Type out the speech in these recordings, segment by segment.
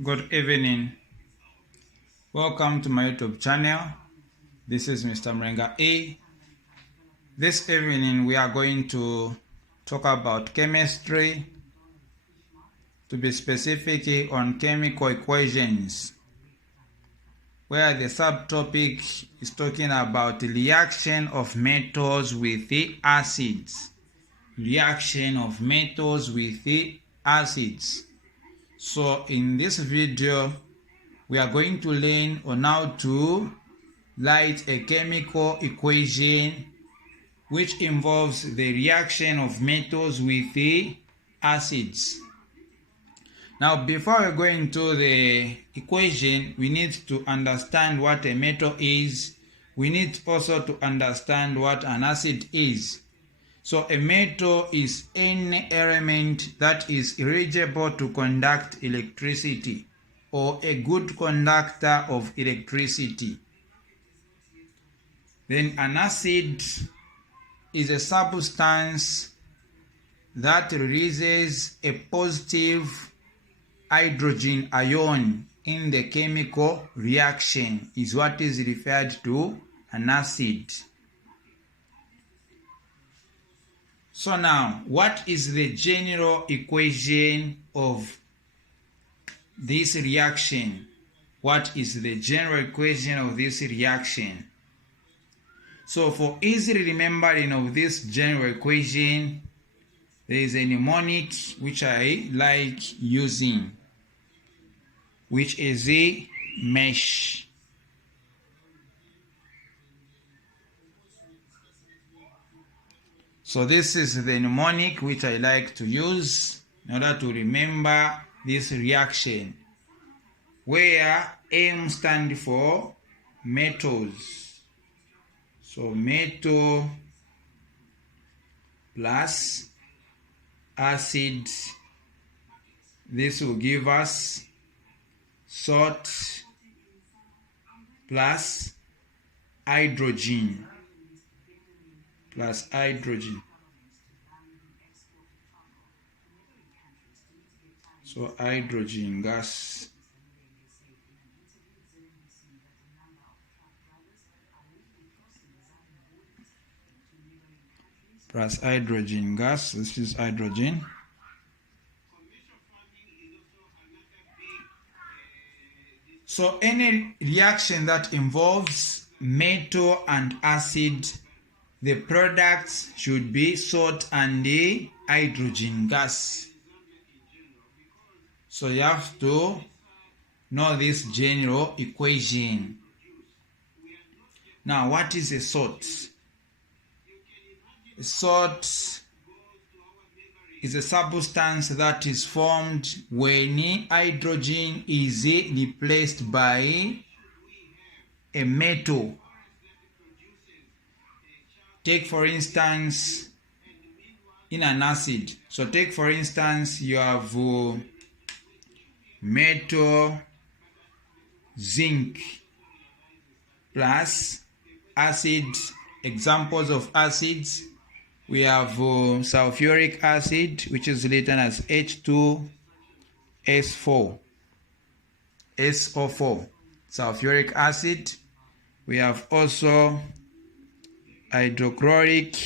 Good evening. Welcome to my YouTube channel. This is Mr. Mrenga A. This evening we are going to talk about chemistry, to be specific on chemical equations, where the subtopic is talking about the reaction of metals with the acids. Reaction of metals with the acids. So in this video, we are going to learn on how to write a chemical equation which involves the reaction of metals with the acids. Now, before we go into the equation, we need to understand what a metal is. We need also to understand what an acid is. So a metal is any element that is eligible to conduct electricity, or a good conductor of electricity. Then an acid is a substance that releases a positive hydrogen ion in the chemical reaction, is what is referred to an acid. So now, what is the general equation of this reaction? What is the general equation of this reaction? So for easy remembering of this general equation, there is a mnemonic which I like using, which is a mesh. So this is the mnemonic which I like to use in order to remember this reaction, where M stands for metals. So metal plus acid, this will give us salt plus hydrogen. So hydrogen gas. Plus hydrogen gas, this is hydrogen. So any reaction that involves metal and acid, the products should be salt and the hydrogen gas. So you have to know this general equation. Now, what is a salt? A salt is a substance that is formed when hydrogen is replaced by a metal. Take for instance, in an acid. So take for instance, you have metal, zinc, plus acid. Examples of acids, we have sulfuric acid, which is written as H2SO4, sulfuric acid. We have also hydrochloric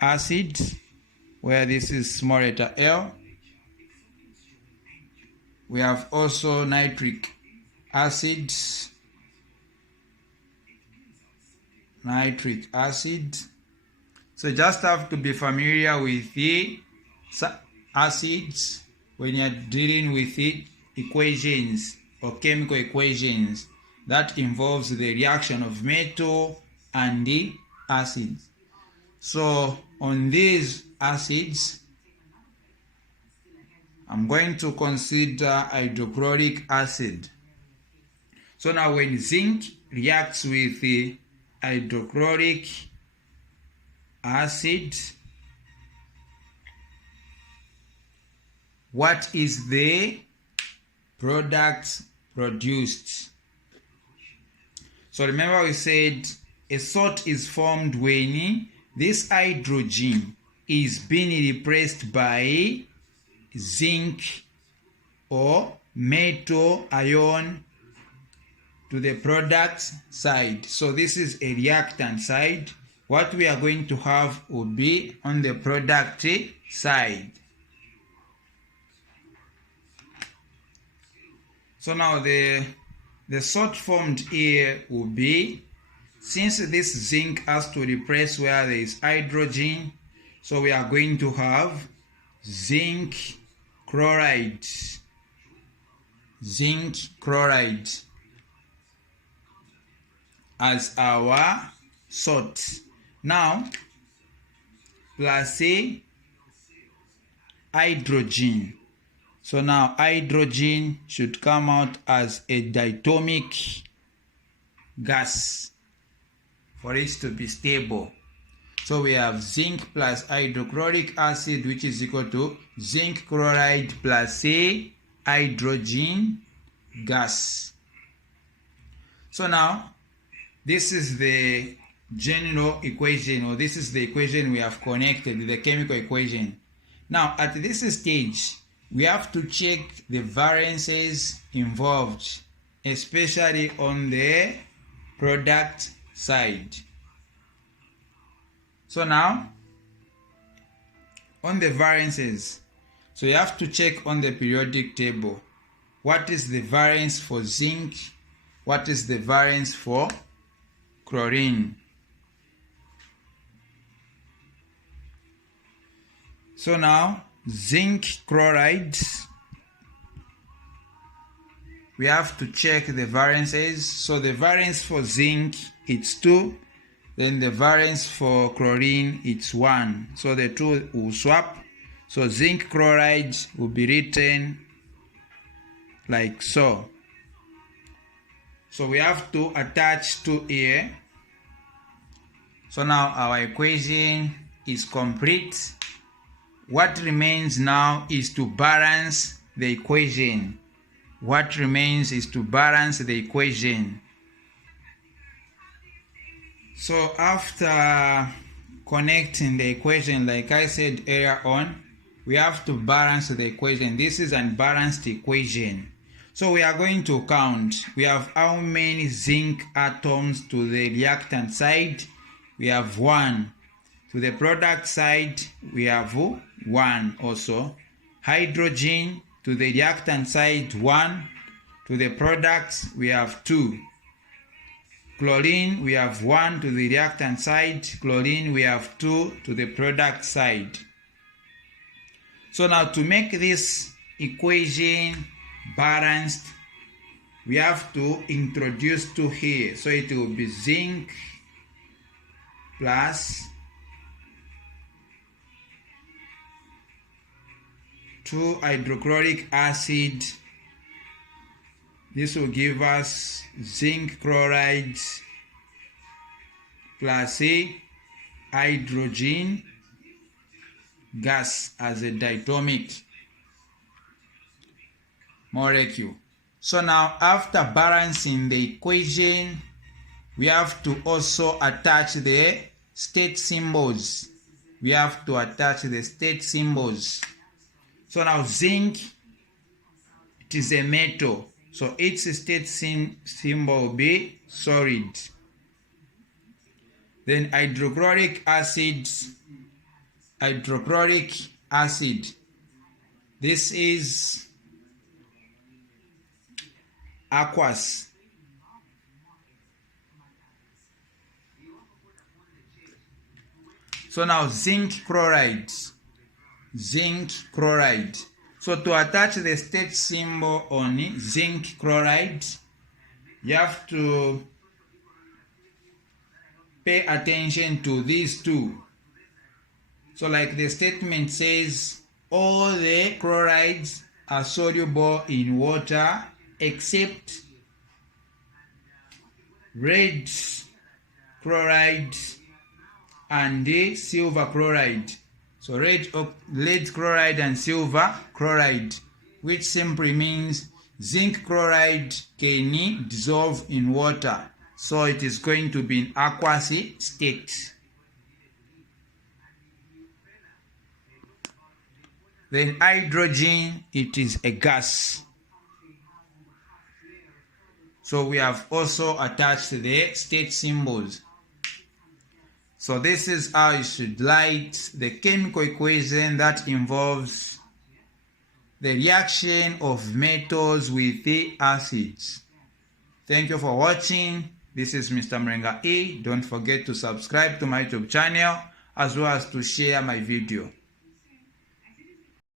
acid, where this is small letter L. We have also nitric acid. So just have to be familiar with the acids when you're dealing with the equations or chemical equations that involves the reaction of metal and the acids. So on these acids, I'm going to consider hydrochloric acid. So now when zinc reacts with the hydrochloric acid, what is the product produced? So remember we said a salt is formed when this hydrogen is being replaced by zinc or metal ion to the product side. So this is a reactant side. What we are going to have will be on the product side. So now the salt formed here will be, since this zinc has to replace where there is hydrogen, so we are going to have zinc chloride. Zinc chloride as our salt. Now, plus a hydrogen. So now hydrogen should come out as a diatomic gas for it to be stable. So we have zinc plus hydrochloric acid, which is equal to zinc chloride plus a hydrogen gas. So now this is the general equation, or this is the equation we have connected, the chemical equation. Now at this stage, we have to check the variances involved, especially on the product side. So now, on the variances, so you have to check on the periodic table. What is the variance for zinc? What is the variance for chlorine? So now, zinc chloride, we have to check the variances. So the variance for zinc, it's 2. Then the variance for chlorine, it's 1. So the two will swap. So zinc chloride will be written like so. So we have to attach 2 here. So now our equation is complete. What remains now is to balance the equation. What remains is to balance the equation. So after connecting the equation, like I said earlier on, we have to balance the equation. This is an unbalanced equation. So we are going to count. We have how many zinc atoms to the reactant side? We have 1. To the product side, we have 1 also. Hydrogen to the reactant side, 1. To the products, we have 2. Chlorine, we have 1 to the reactant side. Chlorine, we have 2 to the product side. So now to make this equation balanced, we have to introduce 2 here. So it will be zinc plus 2 hydrochloric acid. This will give us zinc chloride plus a hydrogen gas as a diatomic molecule. So now after balancing the equation, we have to also attach the state symbols. We have to attach the state symbols. So now zinc, it is a metal. So its state symbol will be solid. Then hydrochloric acid. This is aqueous. So now zinc chloride. So to attach the state symbol on zinc chloride, you have to pay attention to these 2. So like the statement says, all the chlorides are soluble in water except red chloride and the silver chloride. So red chloride and silver chloride, which simply means zinc chloride can dissolve in water. So it is going to be in aqueous state. Then hydrogen, it is a gas. So we have also attached the state symbols. So this is how you should write the chemical equation that involves the reaction of metals with the acids. Thank you for watching. This is Mr. Mrenga E. Don't forget to subscribe to my YouTube channel as well as to share my video.